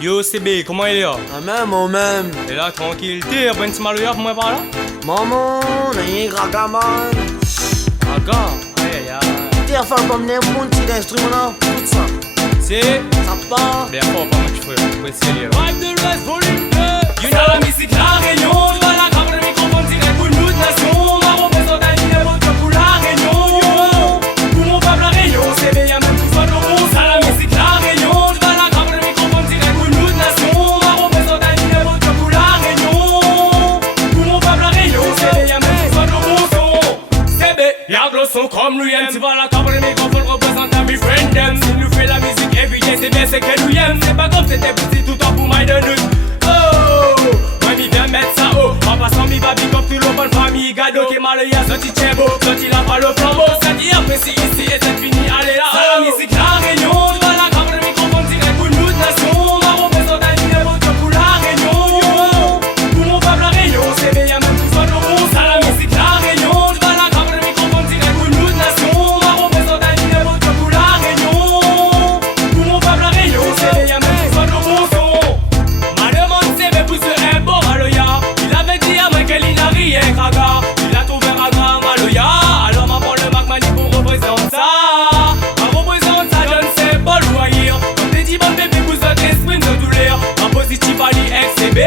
Yo CB, comment il est là? Ah même, oh même. Et là, tranquille, t'es un petit maloya pour moi par là? Maman, n'est raga man. Raga? Aïe aïe aïe. T'es à faire comme n'importe quel instrument là, tout ça. C'est? Ça part. Bien fort, pas moi qui ferais. Ouais, c'est lié. Vibe de l'Ouest, volume 2. You know la musique, la réunion. Devant la caméra, le microphone direct pour nous de nation. Ma représente un numéro pour la réunion. Pour mon peuple, la réunion. C'est bien, même tout ça, le monde. Ça, la musique, la réunion. Devant la caméra, le microphone direct pour nous de nation. Ma représente un numéro pour la réunion. Pour mon peuple, la réunion. C'est bien, même tout ça, le monde. C'est bien, y'a le son comme lui aime. Tu vas la caméra, le microphone représente un befriend them. S'il nous fait la musique everyday, c'est bien, c'est qu'elle nous aime. C'est pas comme c'était petit tout le temps pour my de nous. Mi viens mettre ça haut. En passant mi va big up tout le bonne famille. Gado qui mal y'a sorti tchèbo. Quand il a pas le flambeau. Ça dit apprécie ici et c'est fini. Allez là. Ça la musique la réunion. Devant la caméra le microphone direct pour nous de nation. Ma représente un numéro pour la réunion. Pour mon peuple la réunion. C'est bien même tout ça le monde. Ça la musique la réunion. Devant la caméra le microphone direct pour nous de nation. Ma représente un numéro pour la réunion. Pour mon peuple la réunion. C'est bien même tout ça le monde. Ma demande c'est mais pour ce bon Maloya. Il avait dit à moi qu'il n'a rien Raga. Il a trouvé Raga Maloya. Alors ma prend le Mac Mani pour représenter ça. Ma représente ça, je ne sais pas loyer. Comme des dit bon bébé pour ce esprit de douleur. Ma positive Ali XCB.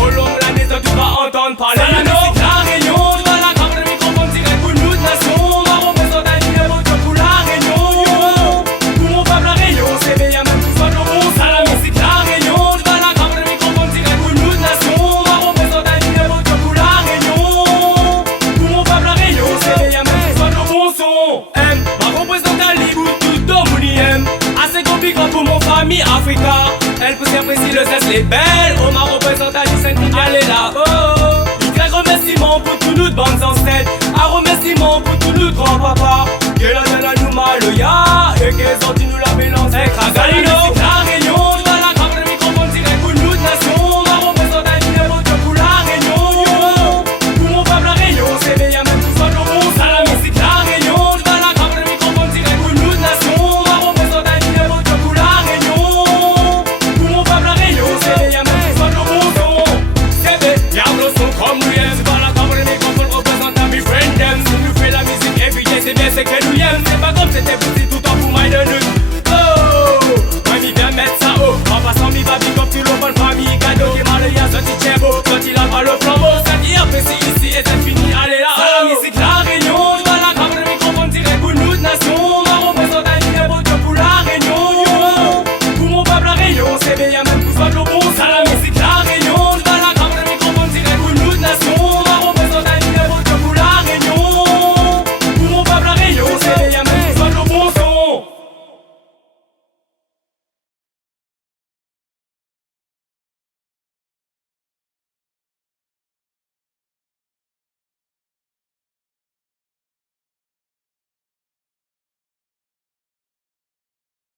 Au long de l'année, ça tu vas entendre parler. Ça la musique la réunion. Devant la caméra le microphone direct pour nous de nation. Ma représente un numéro pour la réunion. Pour mon peuple la réunion. C'est bien même tout ça le monde. Ça la musique la réunion. Devant la caméra le microphone direct pour nous de nation. Ma représente un numéro pour la réunion. Pour mon peuple la réunion. C'est bien même tout ça le bon son. Ma représente un libou tout au mouniem. Assez compliqué pour mon famille Africa. Elle peut s'apprécier le cesse les belles. Oh ma représente un Saint-Miguel est là. Oh. Y remerciement pour tous nous de bandes ancêtres. Un remerciement pour tous nous de grands-papas. Que la donne à nous Maloya. Et qu'elles ont dit nous la mélange avec Ragalino.